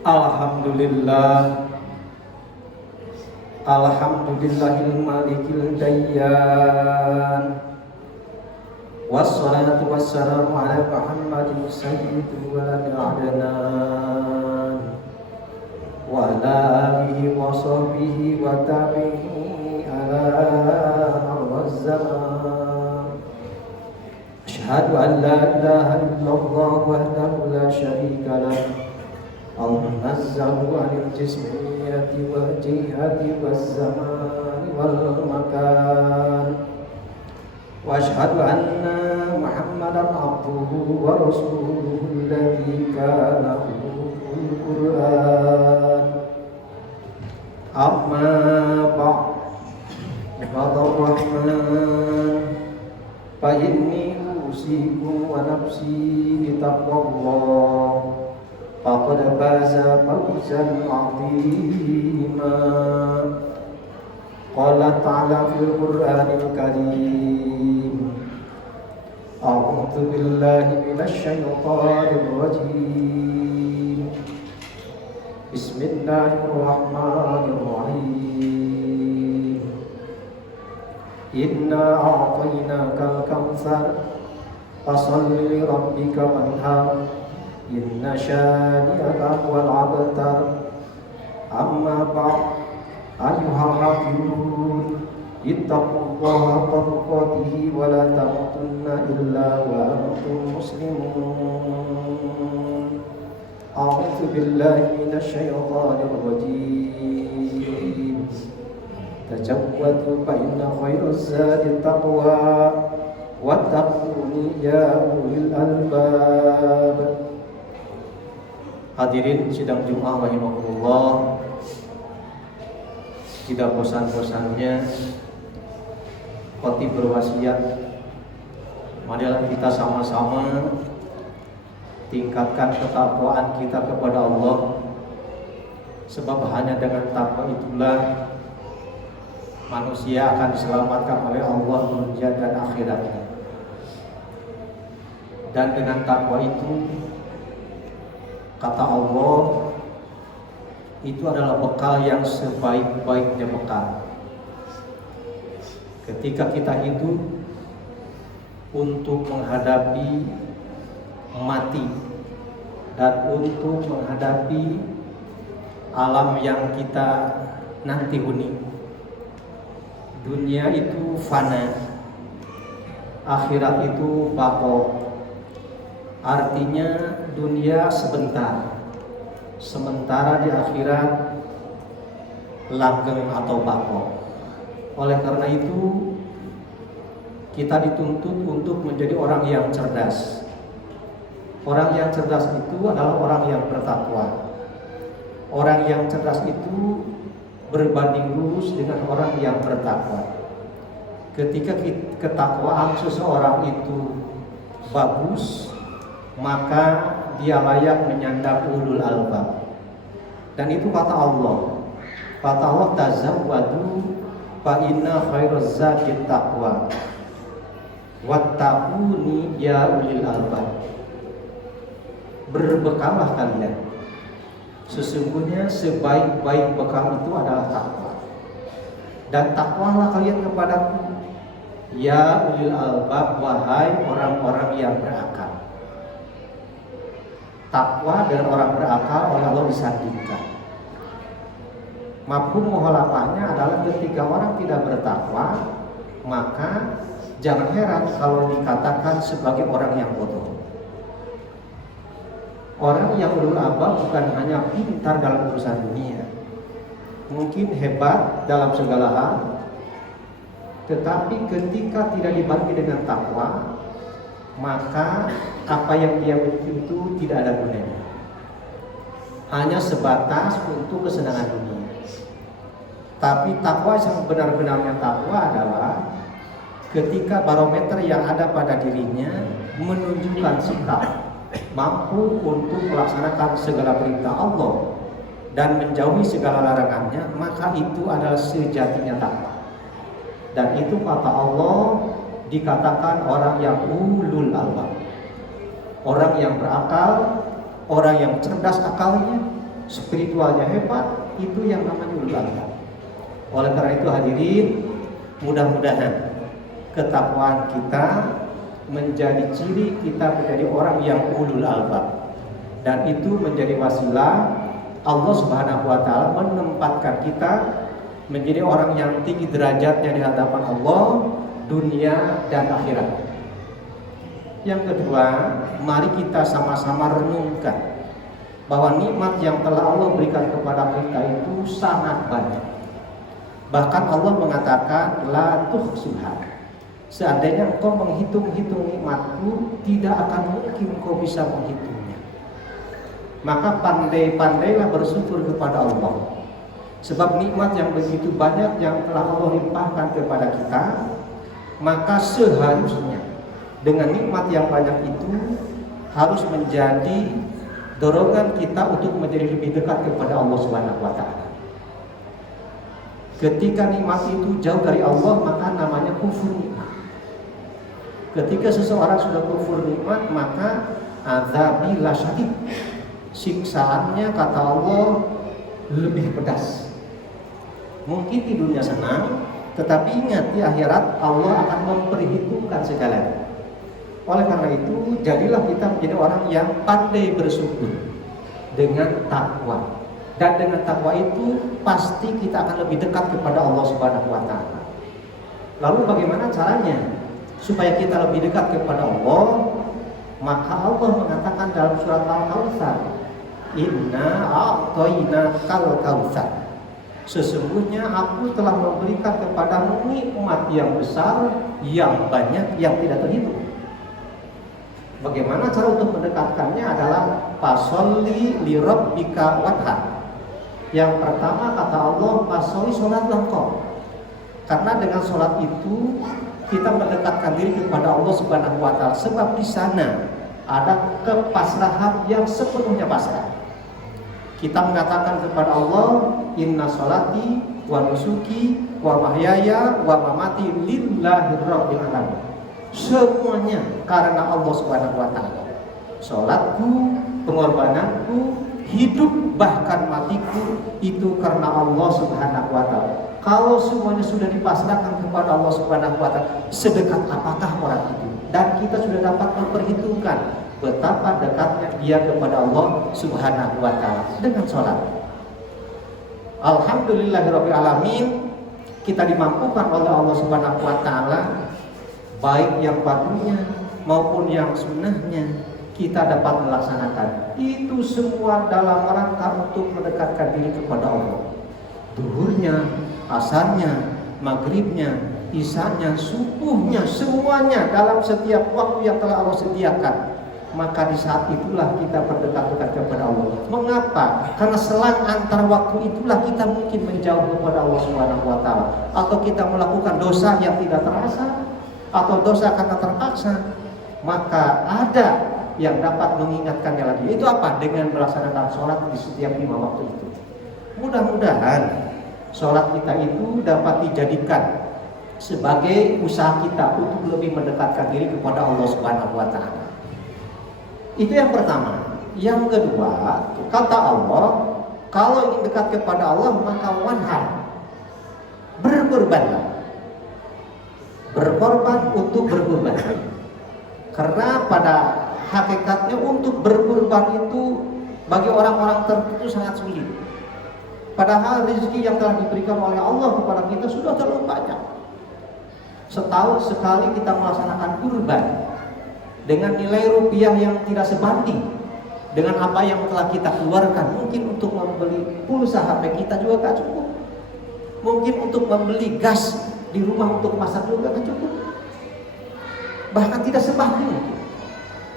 Alhamdulillah, Alhamdulillahil malikil dayyan. Wassalatu wassalamu ala Muhammadin sayyidil waladil adnan, wa ala alihi wa sahbihi wa tabi'ihi ala marraz zaman. Asyhadu an la ilaha illallah wahdahu la syarika lah, al-munazzahu anil jismiyati wal jihati waz zamani wal makan. Wa asyhadu anna Muhammadan abduhu wa rasuluhu alladzi kana khuluquhul Qur'an. Amma ba'd, ibadur rahman, fa inni usikum wa nafsi bitaqwallah. Faqad faza fawzan 'azima. Qala ta'ala fil Qur'anil Karim, a'udzu billahi minasy syaithanir rajim. Bismillahirrahmanirrahim. Inna a'tainakal kautsar fasholli li rabbika wanhar. Inna syani'aka wal abtar. Amma ba'd, ayyuhal hafidun, ittaqullaha haqqa tuqatih wa la tamutunna illa wa antum muslimun. A'udzu billahi minasy syaithanir rajim. Tajawwadu fa inna khairaz zadi taqwa wattaquni ya ulil albab. Hadirin sidang Jumat rahimakumullah, tidak bosan-bosannya khotib berwasiat, marilah kita sama-sama tingkatkan ketakwaan kita kepada Allah, sebab hanya dengan takwa itulah manusia akan diselamatkan oleh Allah dunia dan akhiratnya. Dan dengan takwa itu, kata Allah, itu adalah bekal yang sebaik-baiknya bekal. Ketika kita hidup untuk menghadapi mati dan untuk menghadapi alam yang kita nanti huni. Dunia itu fana, akhirat itu baqo. Artinya dunia sebentar, sementara di akhirat langgeng atau baqo. Oleh karena itu kita dituntut untuk menjadi orang yang cerdas. Orang yang cerdas itu adalah orang yang bertakwa. Orang yang cerdas itu berbanding lurus dengan orang yang bertakwa. Ketika ketakwaan seseorang itu bagus, maka dia layak menyandang ulul albab. Dan itu kata Allah. Kata Allah, tazawwadu fa inna khairaz zadi taqwa wattaquni ya ulil albab. Berbekallah kalian, sesungguhnya sebaik-baik bekal itu adalah takwa. Dan takwalah kalian kepadaku, ya ulil albab, wahai orang-orang yang berakal. Takwa dan orang berakal oleh Allah disandingkan. Mafhum mukhalafahnya adalah ketika orang tidak bertakwa, maka jangan heran kalau dikatakan sebagai orang yang bodoh. Orang yang ulul albab bukan hanya pintar dalam urusan dunia, mungkin hebat dalam segala hal, tetapi ketika tidak dibarengi dengan takwa, maka apa yang dia miliki itu tidak ada gunanya, hanya sebatas untuk kesenangan dunia. Tapi takwa yang benar-benarnya takwa adalah ketika barometer yang ada pada dirinya menunjukkan sikap mampu untuk melaksanakan segala perintah Allah dan menjauhi segala larangannya, maka itu adalah sejatinya takwa. Dan itu kata Allah dikatakan orang yang ulul albab, orang yang berakal, orang yang cerdas akalnya, spiritualnya hebat, itu yang namanya ulul albab. Oleh karena itu hadirin, mudah-mudahan ketakwaan kita menjadi ciri kita menjadi orang yang ulul albab, dan itu menjadi wasilah Allah Subhanahu wa taala menempatkan kita menjadi orang yang tinggi derajatnya di hadapan Allah dunia dan akhirat. Yang kedua, mari kita sama-sama renungkan bahwa nikmat yang telah Allah berikan kepada kita itu sangat banyak. Bahkan Allah mengatakan la tuhsuha. Seandainya engkau menghitung-hitung nikmatku, tidak akan mungkin engkau bisa menghitungnya. Maka pandai-pandailah bersyukur kepada Allah. Sebab nikmat yang begitu banyak yang telah Allah limpahkan kepada kita, maka seharusnya dengan nikmat yang banyak itu harus menjadi dorongan kita untuk menjadi lebih dekat kepada Allah Subhanahu wa taala. Ketika nikmat itu jauh dari Allah, maka namanya kufur nikmat. Ketika seseorang sudah kufur nikmat, maka azabi lasyadid. Siksaannya kata Allah lebih pedas. Mungkin di dunia senang, tetapi ingat di akhirat Allah akan memperhitungkan segalanya. Oleh karena itu, jadilah kita menjadi orang yang pandai bersyukur dengan takwa. Dan dengan takwa itu pasti kita akan lebih dekat kepada Allah Subhanahu wa taala. Lalu bagaimana caranya supaya kita lebih dekat kepada Allah? Maka Allah mengatakan dalam surat Al-Kautsar, "Inna a'tainakal kautsar." Sesungguhnya aku telah memberikan kepadamu nikmat yang besar, yang banyak, yang tidak terhitung. Bagaimana cara untuk mendekatkannya adalah fasolli li rabbika wanhar. Yang pertama kata Allah, fasoli sholatlah kau. Karena dengan sholat itu kita mendekatkan diri kepada Allah Subhanahu wa taala. Sebab di sana ada kepasrahan yang sepenuhnya pasrah. Kita mengatakan kepada Allah, inna sholati wa nusuki wa mahyaya wa mamati lillahi rabbil alamin. Semuanya karena Allah Subhanahu wa taala. Salatku, pengorbananku, hidup bahkan matiku itu karena Allah Subhanahu wa taala. Kalau semuanya sudah dipasrahkan kepada Allah Subhanahu wa taala, sedekat apakah orang itu? Dan kita sudah dapat memperhitungkan betapa dekatnya dia kepada Allah Subhanahu wa taala dengan salat. Alhamdulillahirabbil alamin, kita dimampukan oleh Allah Subhanahu wa taala baik yang fardunya maupun yang sunnahnya kita dapat melaksanakan. Itu semua dalam rangka untuk mendekatkan diri kepada Allah. Duhurnya, asarnya, maghribnya, isanya, subuhnya, semuanya dalam setiap waktu yang telah Allah sediakan. Maka di saat itulah kita berdekat-dekat kepada Allah. Mengapa? Karena selang antar waktu itulah kita mungkin menjauh kepada Allah Subhanahu wa taala, atau kita melakukan dosa yang tidak terasa, atau dosa karena terpaksa. Maka ada yang dapat mengingatkannya lagi. Itu apa? Dengan melaksanakan sholat di setiap 5 waktu itu. Mudah-mudahan sholat kita itu dapat dijadikan sebagai usaha kita untuk lebih mendekatkan diri kepada Allah Subhanahu wa taala. Itu yang pertama. Yang kedua, kata Allah, kalau ingin dekat kepada Allah maka wanhar, berkorbanlah. Berkorban untuk berkorban. Karena pada hakikatnya untuk berkorban itu bagi orang-orang tertentu sangat sulit. Padahal rezeki yang telah diberikan oleh Allah kepada kita sudah terlalu banyak. Setahun sekali kita melaksanakan kurban dengan nilai rupiah yang tidak sebanding dengan apa yang telah kita keluarkan. Mungkin untuk membeli pulsa HP kita juga gak cukup. Mungkin untuk membeli gas di rumah untuk masak juga gak cukup. Bahkan tidak sebanding.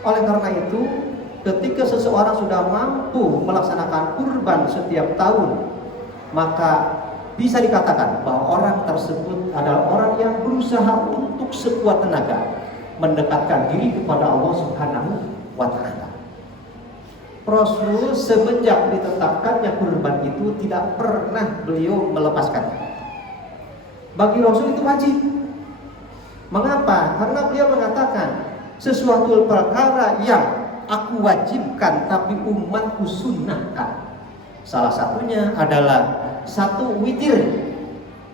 Oleh karena itu, ketika seseorang sudah mampu melaksanakan kurban setiap tahun, maka bisa dikatakan bahwa orang tersebut adalah orang yang berusaha untuk sekuat tenaga mendekatkan diri kepada Allah Subhanahu wa taala. Rasul semenjak ditetapkannya kurban itu tidak pernah beliau melepaskannya. Bagi Rasul itu wajib. Mengapa? Karena beliau mengatakan sesuatu perkara yang aku wajibkan tapi umatku sunnahkan. Salah satunya adalah satu witir,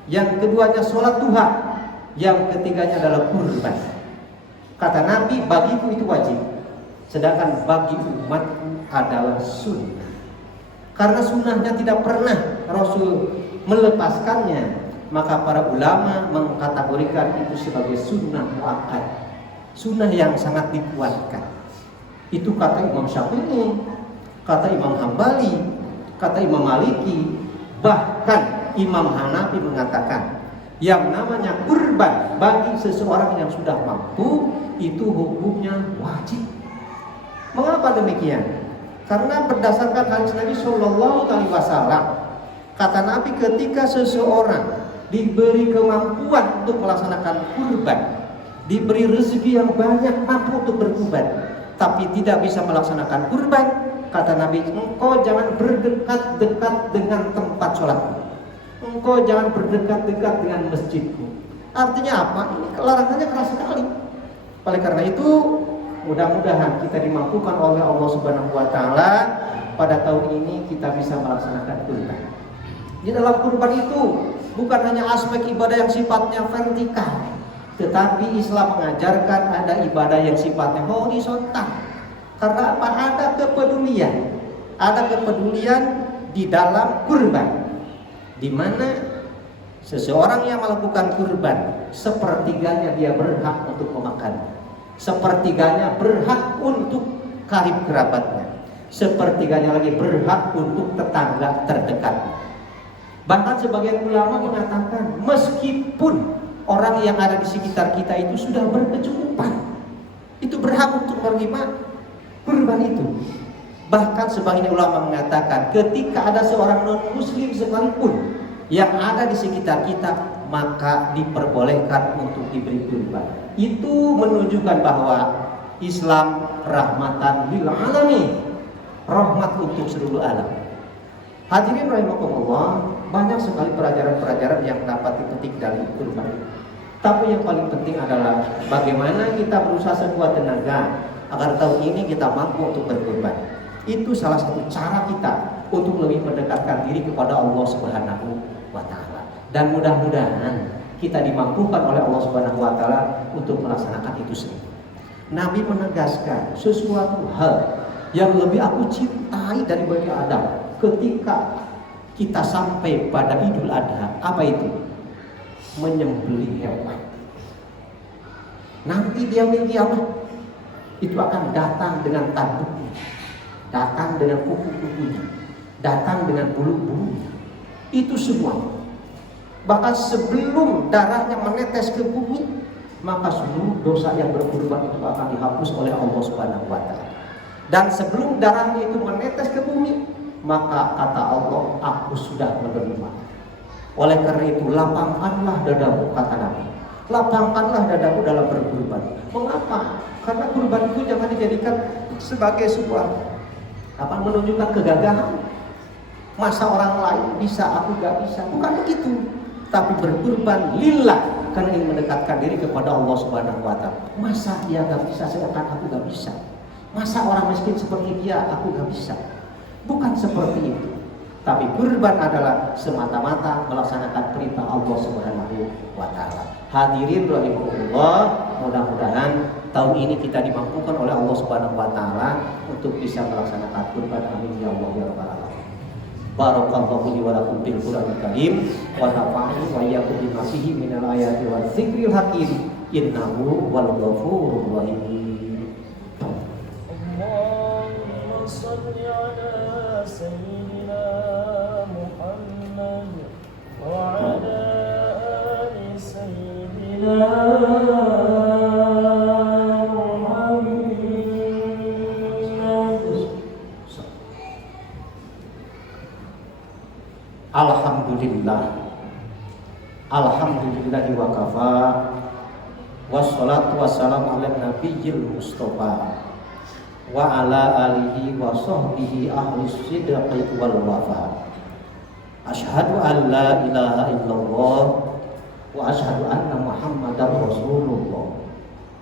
yang keduanya sholat duha, yang ketiganya adalah kurban. Kata Nabi, bagiku itu wajib, sedangkan bagi umatku adalah sunnah. Karena sunnahnya tidak pernah Rasul melepaskannya, maka para ulama mengkategorikan itu sebagai sunnah muakkad, sunnah yang sangat dikuatkan. Itu kata Imam Syafi'i, kata Imam Hambali, kata Imam Maliki, bahkan Imam Hanafi mengatakan yang namanya kurban bagi seseorang yang sudah mampu itu hukumnya wajib. Mengapa demikian? Karena berdasarkan hadis Nabi Shallallahu Alaihi Wasallam, kata Nabi, ketika seseorang diberi kemampuan untuk melaksanakan kurban, diberi rezeki yang banyak, mampu untuk berkurban, tapi tidak bisa melaksanakan kurban, kata Nabi, engkau jangan berdekat-dekat dengan tempat sholatku, engkau jangan berdekat-dekat dengan masjidku. Artinya apa? Ini larangannya keras sekali. Oleh karena itu, mudah-mudahan kita dimampukan oleh Allah Subhanahu wa taala pada tahun ini kita bisa melaksanakan kurban. Di dalam kurban itu bukan hanya aspek ibadah yang sifatnya vertikal, tetapi Islam mengajarkan ada ibadah yang sifatnya horizontal. Karena apa? Ada kepedulian di dalam kurban, di mana seseorang yang melakukan kurban, sepertiganya dia berhak untuk memakan, sepertiganya berhak untuk karib kerabatnya, sepertiganya lagi berhak untuk tetangga terdekatnya. Bahkan sebagian ulama mengatakan meskipun orang yang ada di sekitar kita itu sudah berkecukupan, itu berhak untuk menerima kurban itu. Bahkan sebagian ulama mengatakan ketika ada seorang non muslim sekalipun yang ada di sekitar kita, maka diperbolehkan untuk diberi kurban. Itu menunjukkan bahwa Islam rahmatan lil alamin, rahmat untuk seluruh alam. Hadirin rahimakumullah, banyak sekali pelajaran-pelajaran yang dapat dipetik dari kurban. Tapi yang paling penting adalah bagaimana kita berusaha sekuat tenaga agar tahun ini kita mampu untuk berkurban. Itu salah satu cara kita untuk lebih mendekatkan diri kepada Allah Subhanahu wa taala. Dan mudah-mudahan kita dimampukan oleh Allah Subhanahu wa taala untuk melaksanakan itu semua. Nabi menegaskan sesuatu hal yang lebih aku cintai dari Bani Adam ketika kita sampai pada Idul Adha. Apa itu? Menyembelih hewan. Nanti di yaumil qiyamah itu akan datang dengan tanduknya, datang dengan kuku-kukunya, datang dengan bulu-bulunya. Itu semua. Bahkan sebelum darahnya menetes ke bumi, maka seluruh dosa yang berkurban itu akan dihapus oleh Allah Subhanahu wa taala. Dan sebelum darahnya itu menetes ke bumi, maka kata Allah, aku sudah menerima. Oleh karena itu, lapangkanlah dadamu, kata Nabi. Lapangkanlah dadamu dalam berkurban. Mengapa? Karena kurban itu jangan dijadikan sebagai sebuah menunjukkan kegagahan. Masa orang lain bisa, aku gak bisa. Bukan begitu. Tapi berkurban lillah, karena ingin mendekatkan diri kepada Allah Subhanahu wa taala. Masa dia gak bisa sedangkan aku gak bisa? Masa orang miskin seperti dia aku gak bisa? Bukan seperti itu. Tapi kurban adalah semata-mata melaksanakan perintah Allah Subhanahu wa taala. Hadirin rahimahullah, mudah-mudahan tahun ini kita dimampukan oleh Allah Subhanahu wa taala untuk bisa melaksanakan kurban. Amin ya Allah ya rabbal alamin. Barakallahu li wa lakum bil Qur'anil Karim wa nafa'ani wa iyyakum bima fihi minal ayati wa dzikril hakim. Innahu wal ghafurur rahim. Allahumma shalli ala sayyidina Muhammad wa ala ali sayyidina Alhamdulillahi wa kafa, wassalatu wassalamu ala nabiyil mustafa wa ala alihi wa sahbihi ahli sidqi wal wafa. Asyhadu an la ilaha illallah wa asyhadu anna muhammadar rasulullah.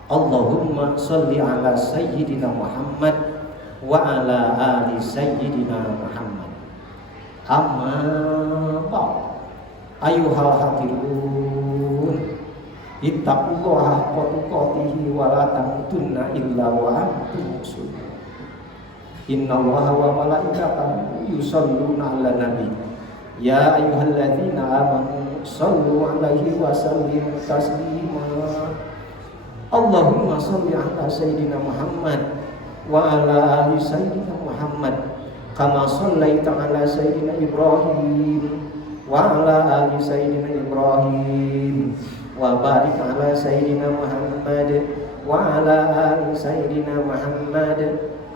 Allahumma shalli ala sayyidina Muhammad wa ala ali sayyidina Muhammad. Amma ba'd. Ayuhal hadirun, ittaqullaha haqqa tuqatih wa la tamutunna illa wa antum muslimun. Innallaha wa malaikatahu yusholluna 'alan nabi. Ya ayyuhalladzina amanu shallu 'alaihi wa sallimu taslima. Allahumma shalli 'ala sayyidina Muhammad wa 'ala ali sayyidina Muhammad kama shallaita 'ala sayyidina Ibrahim wa 'ala ali sayyidina Ibrahim wa barik 'ala sayyidina Muhammad wa 'ala ali sayyidina Muhammad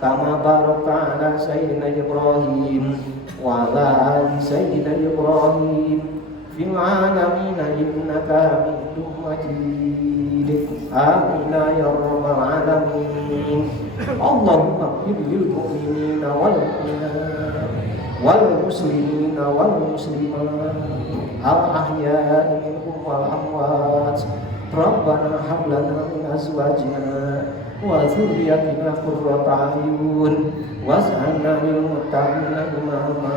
kama barakta 'ala sayyidina Ibrahim wa 'ala ali sayyidina Ibrahim fil 'alamin innaka Hamidum Majid. Amin ya rabbal alamin. Allahumma ighfir lil mu'minina wal mu'minat wal muslimina wal muslimat al ahya'i minhum wal amwat. Rabbana hab lana min azwajina wa dhurriyyatina qurrata a'yun waj'alna lil muttaqina imama.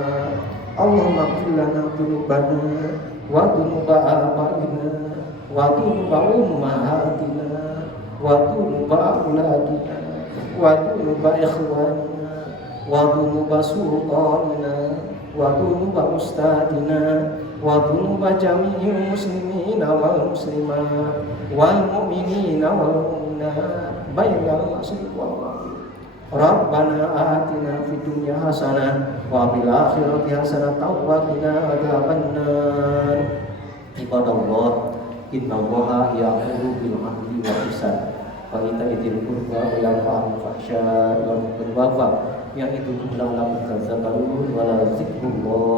Allahumma ighfir lana dzunubana wa dzunuba abaina wa dzunuba ummahatina wa dzunuba auladina wa dzunuba ikhwanina wa dzunuba sultanina wa dzunuba ustadina wa dzunuba jami'il muslimina wal muslimat wal mu'minina wal mu'minat bainal masyriq wal maghrib. Rabbana atina fid dunya hasanah wa fil akhirati hasanah wa qina adzabannar. Ibadallah, innallaha ya'muru bil 'adli wal ihsan wa ita'i dzil qurba wa yanha 'anil fahsya'i wal munkari wal baghi ya'idukum la'allakum tadhakkarun wa la dzikrullahi